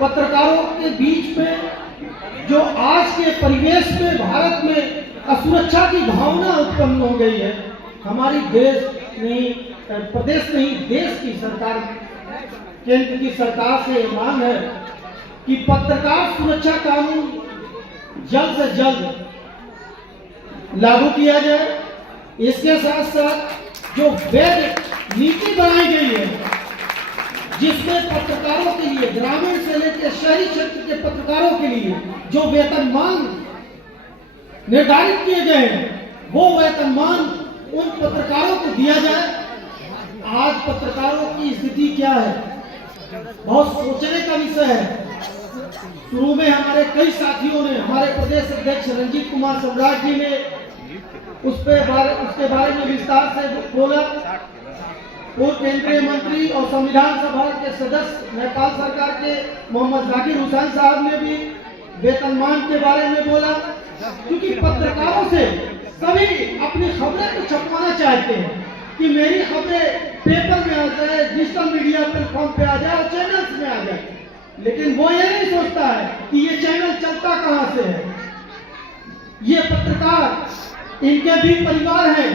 पत्रकारों के बीच में जो आज के परिवेश में भारत में असुरक्षा की भावना उत्पन्न हो गई है, हमारी देश नहीं, प्रदेश नहीं, देश की सरकार, केंद्र की सरकार से मांग है कि पत्रकार सुरक्षा कानून जल्द से जल्द लागू किया जाए। इसके साथ साथ जो वैध नीति बनाई गई है, जिसमें पत्रकारों के लिए, ग्रामीण से लेकर शहरी क्षेत्र के पत्रकारों के लिए जो वेतनमान निर्धारित किए गए हैं, वो वेतनमान उन पत्रकारों को दिया जाए। आज पत्रकारों की स्थिति क्या है, बहुत सोचने का विषय है। शुरू में हमारे कई साथियों ने, हमारे प्रदेश अध्यक्ष रंजीत कुमार सम्राट जी ने उसके बारे में विस्तार से बोला। पूर्व केंद्रीय मंत्री और संविधान सभा के सदस्य नेपाल सरकार के मोहम्मद जाकिर हुसैन साहब ने भी वेतनमान के बारे में बोला, क्योंकि पत्रकारों से सभी अपनी खबरें को छपवाना चाहते हैं कि मेरी खबरें पेपर में आ जाए, डिजिटल मीडिया प्लेटफॉर्म पे आ जाए और चैनल्स में आ जाए, लेकिन वो ये नहीं सोचता है कि ये चैनल चलता कहां से है। ये पत्रकार, इनके भी परिवार हैं,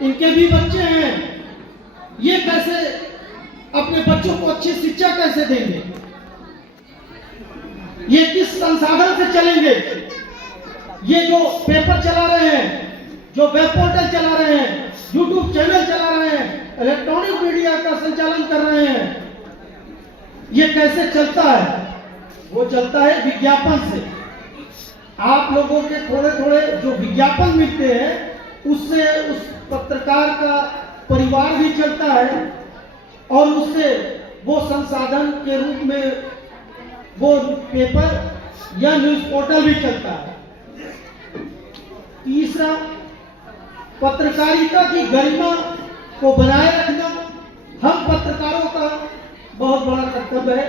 इनके भी बच्चे हैं, ये कैसे अपने बच्चों को अच्छी शिक्षा कैसे देंगे, ये किस संसाधन से चलेंगे। ये जो पेपर चला रहे हैं, जो वेब पोर्टल चला रहे हैं, यूट्यूब चैनल चला रहे हैं, इलेक्ट्रॉनिक मीडिया का संचालन कर रहे हैं, ये कैसे चलता है? वो चलता है विज्ञापन से। आप लोगों के थोड़े थोड़े जो विज्ञापन मिलते हैं, उससे उस पत्रकार का परिवार भी चलता है और उससे वो संसाधन के रूप में वो पेपर या न्यूज पोर्टल भी चलता है। तीसरा, पत्रकारिता की गरिमा को बनाए रखना हम पत्रकारों का बहुत बड़ा कर्तव्य है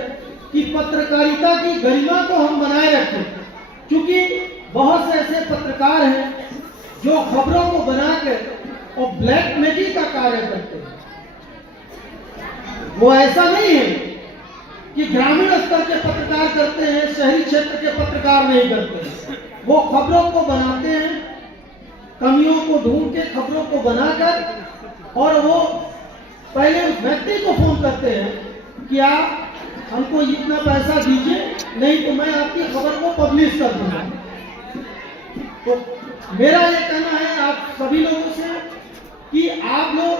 कि पत्रकारिता की गरिमा को हम बनाए रखें, क्योंकि बहुत से ऐसे पत्रकार हैं जो खबरों को बनाकर और ब्लैकमेलिंग का कार्य करते हैं। वो ऐसा नहीं है कि ग्रामीण स्तर के पत्रकार करते हैं, शहरी क्षेत्र के पत्रकार नहीं करते हैं। वो खबरों को बनाते हैं, कमियों को ढूंढ के खबरों को बनाकर, और वो पहले उस व्यक्ति को फोन करते हैं कि आप हमको इतना पैसा दीजिए, नहीं तो मैं आपकी खबर को पब्लिश कर दूंगा। तो मेरा ये कहना है आप सभी लोगों से कि आप लोग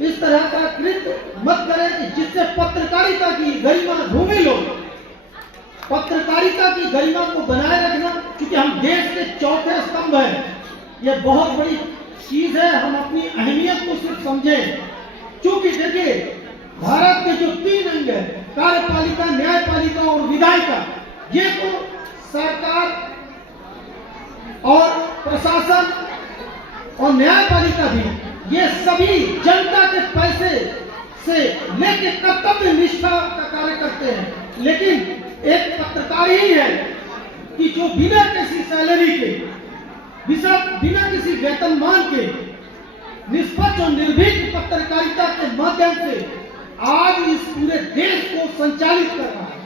इस तरह का कृत्य मत करें कि जिससे पत्रकारिता की गरिमा ढूंढी लो। पत्रकारिता की गरिमा को बनाए रखना, क्योंकि हम देश के चौथे स्तंभ हैं, ये बहुत बड़ी चीज है। हम अपनी अहमियत को सिर्फ समझें, क्योंकि देखिए भारत के जो 3 अंग है, कार्यपालिका, न्यायपालिका और विधायिका, ये तो सरकार और प्रशासन और न्यायपालिका भी, ये सभी जनता के पैसे से लेके कर्तव्य निष्ठा का कार्य करते हैं। लेकिन एक पत्रकार ही है कि जो बिना किसी सैलरी के, बिना किसी वेतनमान के, निष्पक्ष और निर्भीक पत्रकारिता के माध्यम से आज इस पूरे देश को संचालित कर रहा है।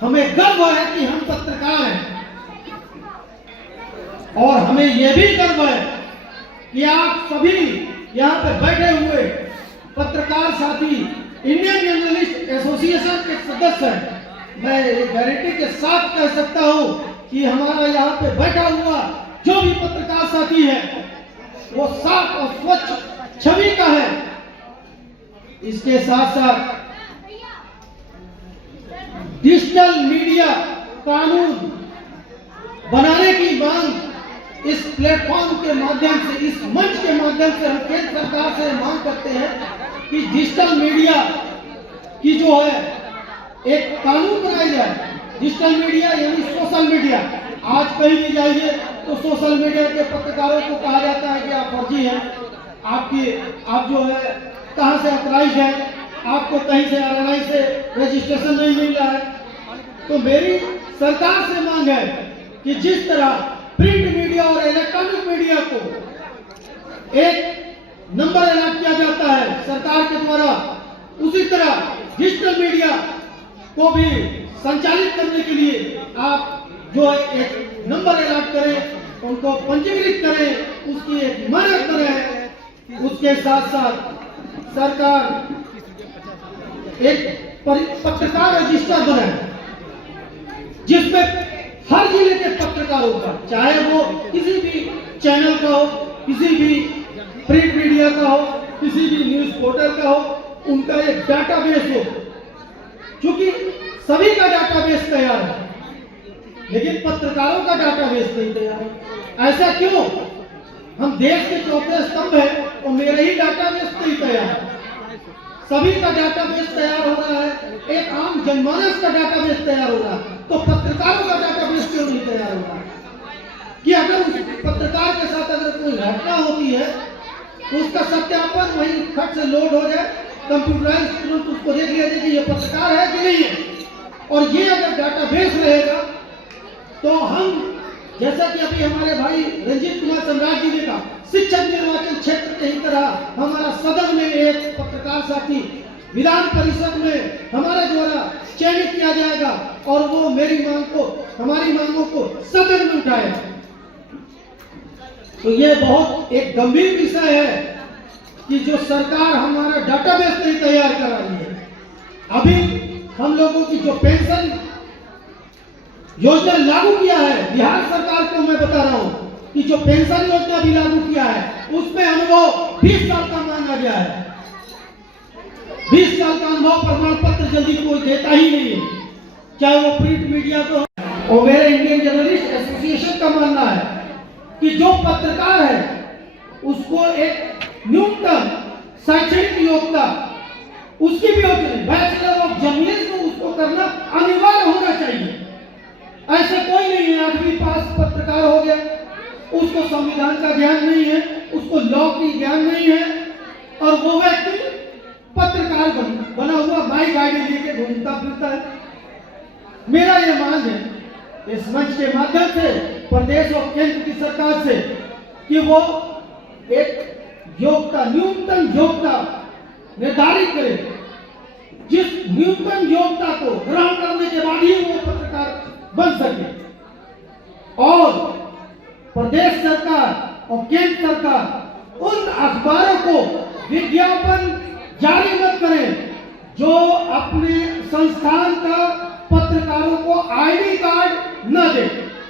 हमें गर्व है कि हम पत्रकार हैं, और हमें यह भी गर्व है कि आप सभी यहाँ पे बैठे हुए पत्रकार साथी इंडियन जर्नलिस्ट एसोसिएशन के सदस्य हैं। मैं गारंटी के साथ कह सकता हूँ कि हमारा यहाँ पे बैठा हुआ जो भी पत्रकार साथी है वो साफ और स्वच्छ छवि का है। इसके साथ साथ डिजिटल मीडिया कानून बनाने की मांग इस प्लेटफॉर्म के माध्यम से, इस मंच के माध्यम से हम केंद्र सरकार से मांग करते हैं कि डिजिटल मीडिया की जो है एक कानून बनाया जाए। डिजिटल मीडिया यानी सोशल मीडिया। आज कहीं भी जाइए तो सोशल मीडिया के पत्रकारों को कहा जाता है कि आप फर्जी हैं, आप जो है कहां से ऑथराइज है, आपको कहीं से आरएनआई से रजिस्ट्रेशन नहीं मिल रहा है। तो मेरी सरकार से मांग है कि जिस तरह प्रिंट मीडिया और इलेक्ट्रॉनिक मीडिया को एक नंबर अलॉट किया जाता है सरकार के द्वारा, उसी तरह डिजिटल मीडिया को भी संचालित करने के लिए आप जो एक नंबर अलॉट करें, उनको पंजीकृत करें, उसकी एक मदद करें। उसके साथ साथ सरकार एक पत्रकार रजिस्टर बनाए जिसमें हर जिले के पत्रकारों का, चाहे वो किसी भी चैनल का हो, किसी भी प्रिंट मीडिया का हो, किसी भी न्यूज पोर्टल का हो, उनका एक डाटाबेस हो। क्योंकि सभी का डाटाबेस तैयार है लेकिन पत्रकारों का डाटाबेस नहीं तैयार है। ऐसा क्यों? हम देश के चौथे स्तंभ हैं और मेरे ही डाटाबेस नहीं तैयार है। सभी का डाटाबेस तैयार हो रहा है, एक आम जनमानस का डाटाबेस तैयार हो रहा है, तो पत्रकारों का डाटाबेस क्यों नहीं तैयार हो रहा है? कि अगर उस पत्रकार के साथ अगर कोई घटना होती है तो उसका सत्यापन वही खट से लोड हो जाए, कंप्यूटराइज तुरंत उसको देख लिया जाए कि ये पत्रकार है कि नहीं है। और ये अगर डाटाबेस रहेगा तो हम, जैसा कि अभी हमारे भाई रंजीत कुमार सम्राट जी ने कहा, शिक्षक निर्वाचन क्षेत्र के ही तरह हमारा सदन में एक पत्रकार साथी विधान परिषद में हमारे द्वारा चयनित किया जाएगा और वो मेरी मांग को, हमारी मांगों को सदन में उठाएगा। तो ये बहुत एक गंभीर विषय है कि जो सरकार हमारा डाटाबेस नहीं तैयार करा रही है। अभी हम लोगों की जो पेंशन योजना लागू किया है, बिहार सरकार को मैं बता रहा हूं कि जो पेंशन योजना भी लागू किया है उसमें अनुभव 20 साल का मांगा गया है। 20 साल का अनुभव प्रमाण पत्र जल्दी कोई देता ही नहीं है, चाहे वो प्रिंट मीडिया को। और मेरे इंडियन जर्नलिस्ट एसोसिएशन का मानना है कि जो पत्रकार है उसको एक न्यूनतम शैक्षणिक योग्यता, उसकी भी होती है, बैचलर ऑफ जर्नलिज्म उसको करना अनिवार्य होना चाहिए। ऐसे कोई नहीं है 8वीं पास पत्रकार हो गया, उसको संविधान का ज्ञान नहीं है, उसको लॉ की ज्ञान नहीं है और वो व्यक्ति पत्रकार बना हुआ माइक गाड़ी लेके घूमता फिरता है। मेरा ये मांग है इस मंच के माध्यम से प्रदेश और केंद्र की सरकार से कि वो एक योग्यता, न्यूनतम योग्यता निर्धारित करे, जिस न्यूनतम योग्यता को ग्रहण करने के बाद ही वो पत्रकार बन सके। और प्रदेश सरकार और केंद्र सरकार उन अखबारों को विज्ञापन जारी मत करें जो अपने संस्थान का पत्रकारों को आईडी कार्ड न दे।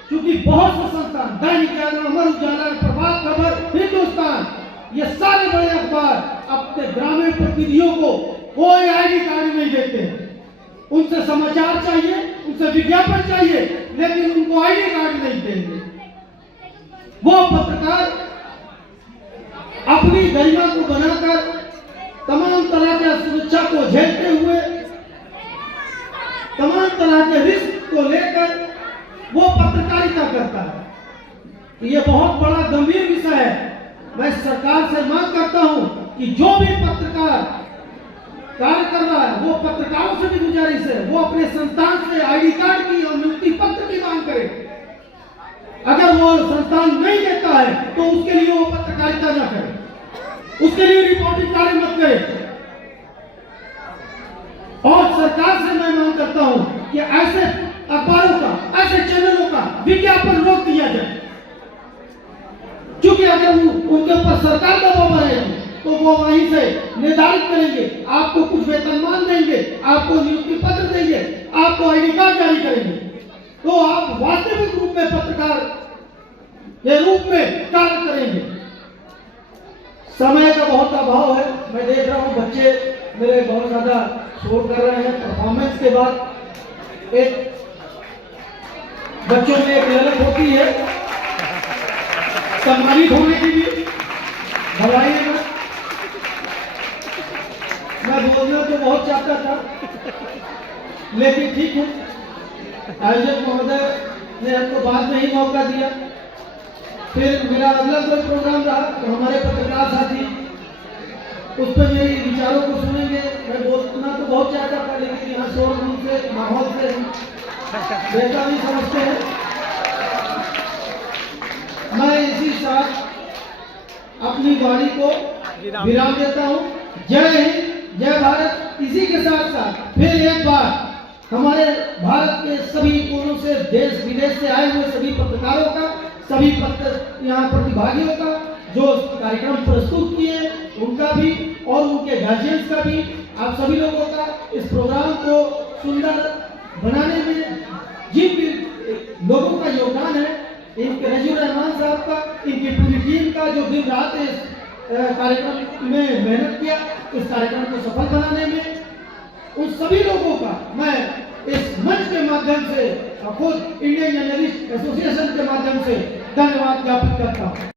क्योंकि बहुत से संस्थान, दैनिक जागरण, अमर उजाला, प्रभात खबर, हिंदुस्तान, ये सारे बड़े अखबार अपने ग्रामीण प्रतिनिधियों को कोई आईडी कार्ड नहीं देते हैं। उनसे समाचार चाहिए, उनसे विज्ञापन चाहिए, लेकिन उनको आईडी कार्ड नहीं देंगे। वो पत्रकार अपनी गरिमा को बनाकर तमाम तरह के सुरक्षा को झेलते हुए, तमाम तरह के रिस्क को लेकर वो पत्रकारिता करता है। तो ये बहुत बड़ा गंभीर विषय है। मैं सरकार से मांग करता हूं कि जो भी पत्रकार कार्य कर रहा है, वो पत्रकारों से भी गुजारिश है वो अपने संस्थान से आईडी कार्ड की और नियुक्ति पत्र की मांग करे। अगर वो संस्थान नहीं देता है तो उसके लिए वो पत्रकारिता न करे, उसके लिए रिपोर्टिंग कार्य मत करे। और सरकार से मैं मांग करता हूं कि ऐसे अखबारों का, ऐसे चैनलों का विज्ञापन रोक दिया जाए। क्योंकि अगर उनके ऊपर सरकार दबाव बनाएगी तो वो वहीं से निर्धारित करेंगे, आपको कुछ वेतनमान देंगे, आपको नियुक्ति पत्र देंगे, आपको आईडी कार्ड जारी करेंगे, तो आप वास्तविक रूप में पत्रकार के रूप में कार्य करेंगे। समय का बहुत अभाव है, मैं देख रहा हूँ बच्चे मेरे बहुत ज्यादा शोर कर रहे हैं। परफॉर्मेंस के बाद एक बच्चों में एक ललक होती है सम्मानित होने की भी, भलाई में मैं बोलना तो बहुत चाहता था, लेकिन ठीक है, आयोजक महोदय ने हमको बाद में ही मौका दिया। फिर मेरा अगला कोई प्रोग्राम रहा तो हमारे पत्रकार साथी उस पर मेरे विचारों को सुनेंगे। मैं बोलना तो बहुत चाहता था, लेकिन यहाँ शोर से, माहौल से बेहतर नहीं समझते हैं। मैं इसी साथ अपनी वाणी को विराम देता हूँ। जय हिंद, जय भारत। इसी के साथ साथ फिर एक बार हमारे भारत सभी कोनों से, देश विदेश से आए हुए सभी पत्रकारों का, सभी यहाँ प्रतिभागियों का जो कार्यक्रम प्रस्तुत किए उनका भी और उनके गार्जियंस का भी, आप सभी लोगों का इस प्रोग्राम को सुंदर बनाने में जिन भी लोगों का योगदान है, इनके रजीउर रहमान साहब का, इनकी पूरी टीम का जो दिन रात इस कार्यक्रम में मेहनत किया, इस कार्यक्रम को सफल बनाने में, उन सभी लोगों का मैं इस मंच के माध्यम से, खुद इंडियन जर्नलिस्ट एसोसिएशन के माध्यम से धन्यवाद ज्ञापित करता हूँ।